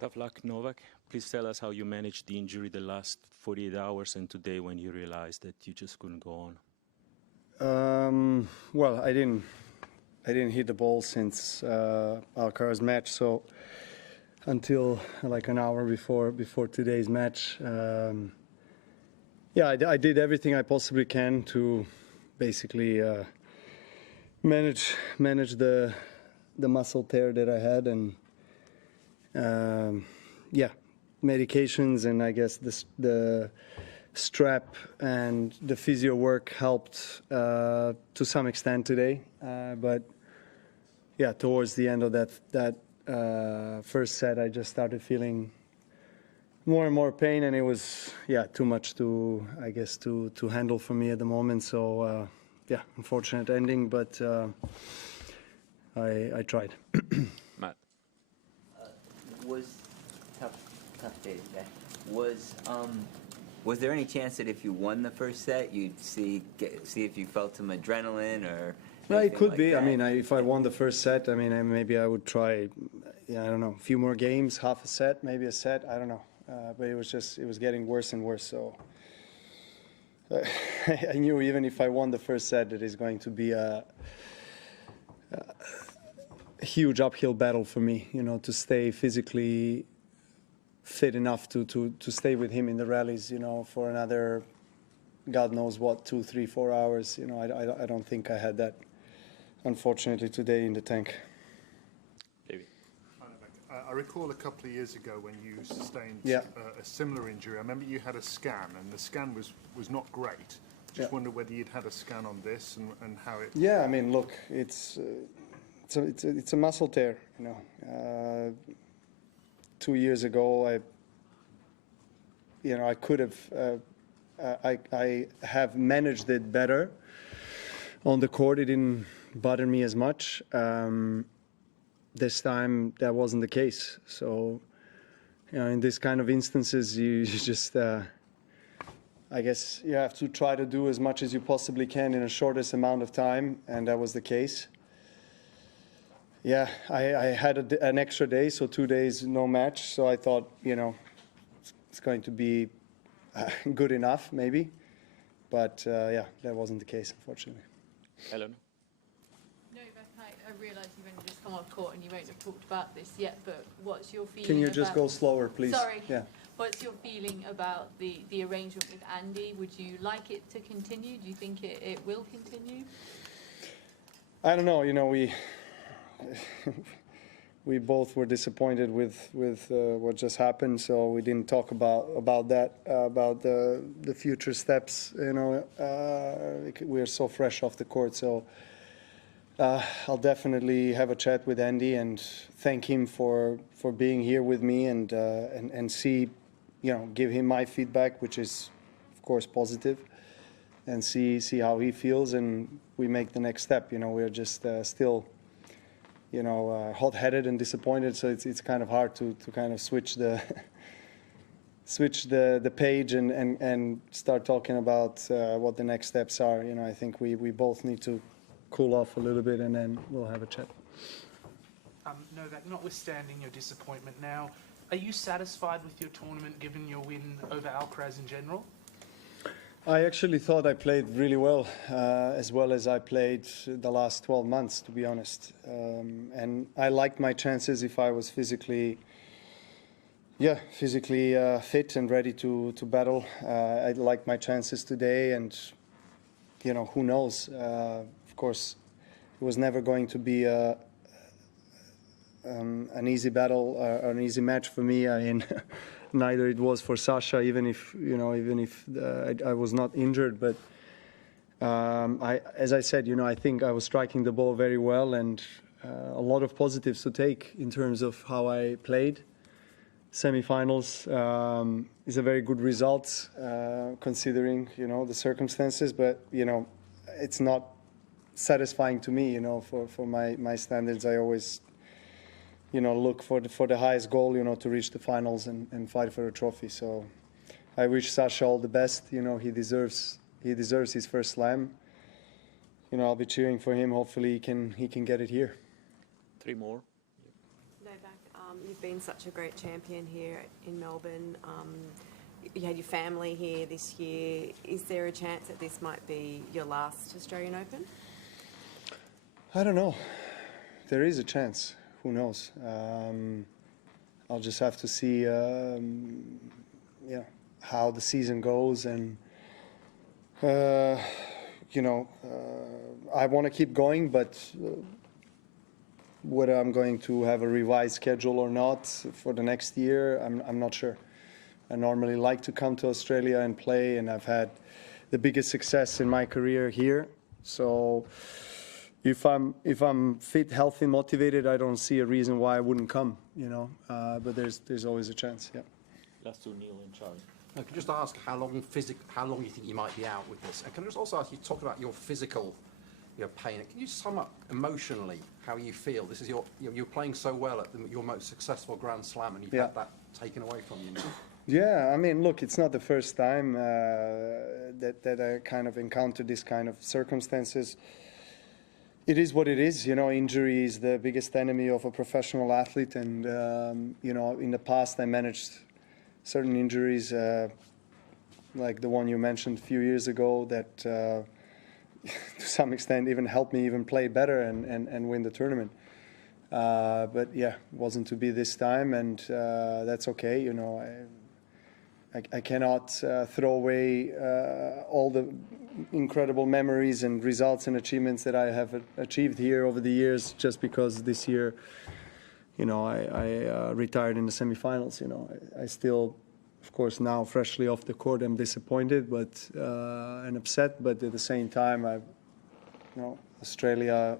Tough luck, Novak. Please tell us how you managed the injury the last 48 hours and today when you realized that you just couldn't go on. Well, I didn't hit the ball since Alcaraz match, so until like an hour before today's match. Yeah, I did everything I possibly can to basically manage the muscle tear that I had, and yeah, medications and I guess the strap and the physio work helped to some extent today, but yeah, towards the end of that first set, I just started feeling more and more pain, and it was too much to handle for me at the moment. So yeah, unfortunate ending, but I tried. Matt. Was tough day today. Was there any chance that if you won the first set, you'd see if you felt some adrenaline or? Well, it could like be. That? I mean, if I won the first set, I mean, maybe I would try. I don't know, a few more games, half a set, maybe a set. I don't know, but it was getting worse and worse. So I knew even if I won the first set, that is going to be a huge uphill battle for me. You know, to stay physically fit enough to stay with him in the rallies. You know, for another, God knows what, 2, 3, 4 hours. You know, I don't think I had that, unfortunately, today in the tank. I recall a couple of years ago when you sustained a similar injury. I remember you had a scan, and the scan was not great. Just wondered whether you'd had a scan on this and how it. Yeah, I mean, look, it's a muscle tear. You know, 2 years ago, I could have, I have managed it better on the court. It didn't bother me as much. This time that wasn't the case. So, you know, in this kind of instances, you just, I guess you have to try to do as much as you possibly can in the shortest amount of time, and that was the case. Yeah, I had an extra day, so 2 days no match. So I thought, you know, it's going to be good enough, maybe. But yeah, that wasn't the case, unfortunately. Ellen. I realise you've only just come off court and you won't have talked about this yet, but what's your feeling? Can you just go slower, please? Sorry. Yeah. What's your feeling about the arrangement with Andy? Would you like it to continue? Do you think it will continue? I don't know. You know, we both were disappointed with what just happened, so we didn't talk about that, about the future steps. You know, we're so fresh off the court, so. I'll definitely have a chat with Andy and thank him for being here with me and see, you know, give him my feedback, which is, of course, positive, and see how he feels, and we make the next step. You know, we're just still, you know, hot-headed and disappointed, so it's kind of hard to kind of switch the page and start talking about what the next steps are. You know, I think we both need to cool off a little bit, and then we'll have a chat. Novak, notwithstanding your disappointment now, are you satisfied with your tournament given your win over Alcaraz in general? I actually thought I played really well as I played the last 12 months, to be honest. And I liked my chances if I was physically fit and ready to battle. I liked my chances today, and, you know, who knows? Of course, it was never going to be an easy battle or an easy match for me. I mean, neither it was for Sasha, even if I was not injured. But as I said, you know, I think I was striking the ball very well, and a lot of positives to take in terms of how I played. Semifinals is a very good result considering, you know, the circumstances, but, you know, it's not satisfying to me, you know, for my standards. I always, you know, look for the highest goal, you know, to reach the finals and fight for a trophy. So I wish Sasha all the best. You know, he deserves his first slam. You know, I'll be cheering for him. Hopefully he can get it here. 3 more. Novak, You've been such a great champion here in Melbourne. You had your family here this year. Is there a chance that this might be your last Australian Open? I don't know. There is a chance. Who knows? I'll just have to see how the season goes, and I want to keep going, but whether I'm going to have a revised schedule or not for the next year, I'm not sure. I normally like to come to Australia and play, and I've had the biggest success in my career here. So if I'm fit, healthy, motivated, I don't see a reason why I wouldn't come. But there's always a chance. Yeah. Last two, Neil and Charlie. I could just ask how long you think you might be out with this, and can I just also ask you to talk about your physical, pain? Can you sum up emotionally how you feel? This is you're playing so well at your most successful Grand Slam, and you've had that taken away from you now. Yeah, I mean, look, it's not the first time that I kind of encountered this kind of circumstances. It is what it is. Injury is the biggest enemy of a professional athlete, and in the past I managed certain injuries, like the one you mentioned a few years ago, that to some extent even helped me even play better and win the tournament. But yeah, it wasn't to be this time, and that's okay. I cannot throw away all the incredible memories and results and achievements that I have achieved here over the years just because this year, I retired in the semifinals. I still, of course, now freshly off the court, I'm disappointed and upset. But at the same time, Australia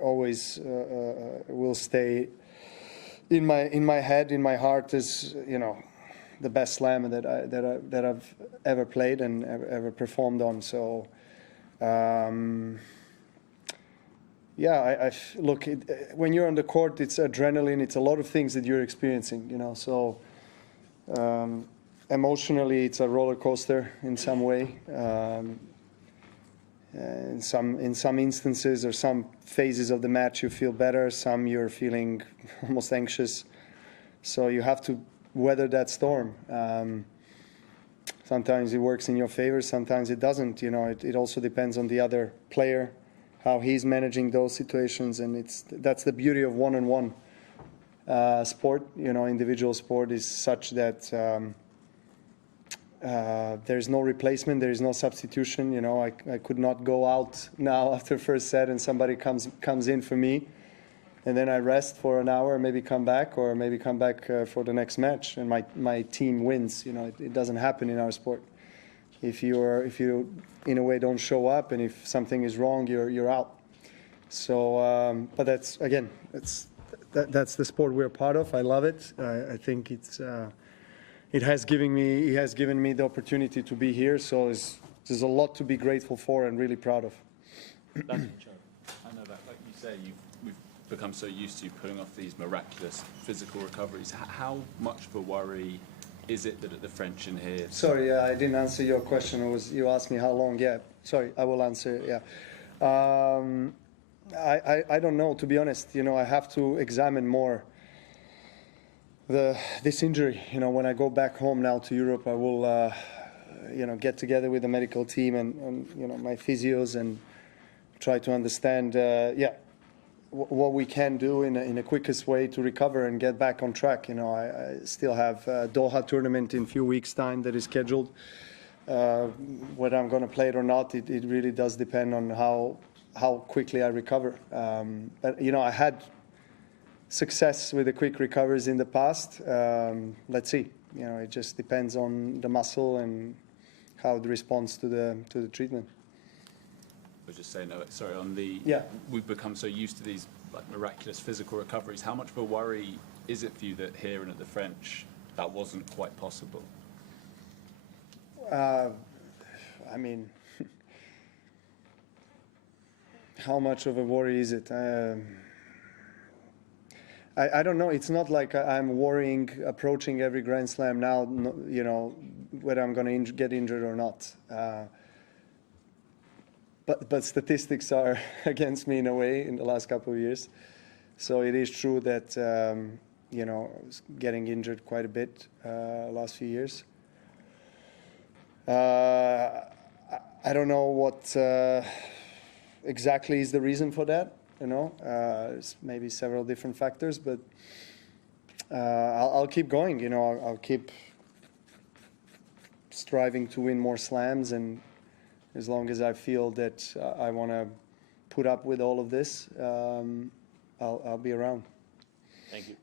always will stay in my head, in my heart, as the best slam that I've ever played and ever performed on. So. Look, when you're on the court, it's adrenaline, it's a lot of things that you're experiencing, so emotionally it's a roller coaster in some way. In some instances or some phases of the match you feel better, some you're feeling almost anxious. So you have to weather that storm. Sometimes it works in your favor, sometimes it doesn't. It also depends on the other player, how he's managing those situations, and that's the beauty of one-on-one sport. Individual sport is such that there's no replacement, there is no substitution. I could not go out now after first set and somebody comes in for me, and then I rest for an hour, maybe come back for the next match, and my team wins. It doesn't happen in our sport. If you in a way don't show up, and if something is wrong, you're out. So, but that's the sport we're part of. I love it. I think it has given me the opportunity to be here. So there's a lot to be grateful for and really proud of. I know that, like you say, we've become so used to putting off these miraculous physical recoveries. How much of a worry is it that at the French in here? Sorry, I didn't answer your question. You asked me how long. Yeah, sorry, I will answer. Yeah, I don't know, to be honest. I have to examine more this injury. When I go back home now to Europe, I will get together with the medical team and my physios and try to understand what we can do in the quickest way to recover and get back on track. I still have a Doha tournament in a few weeks' time that is scheduled. Whether I'm going to play it or not, it really does depend on how quickly I recover. But I had success with the quick recoveries in the past. Let's see. It just depends on the muscle and how it responds to the treatment. I was just saying, sorry, we've become so used to these miraculous physical recoveries. How much of a worry is it for you that here and at the French that wasn't quite possible? I mean, how much of a worry is it? I don't know. It's not like I'm worrying, approaching every Grand Slam now, whether I'm going to get injured or not. But statistics are against me in a way in the last couple of years. So it is true that I was getting injured quite a bit last few years. I don't know what exactly is the reason for that. There's maybe several different factors, but I'll keep going. I'll keep striving to win more slams, and as long as I feel that I want to put up with all of this, I'll be around. Thank you.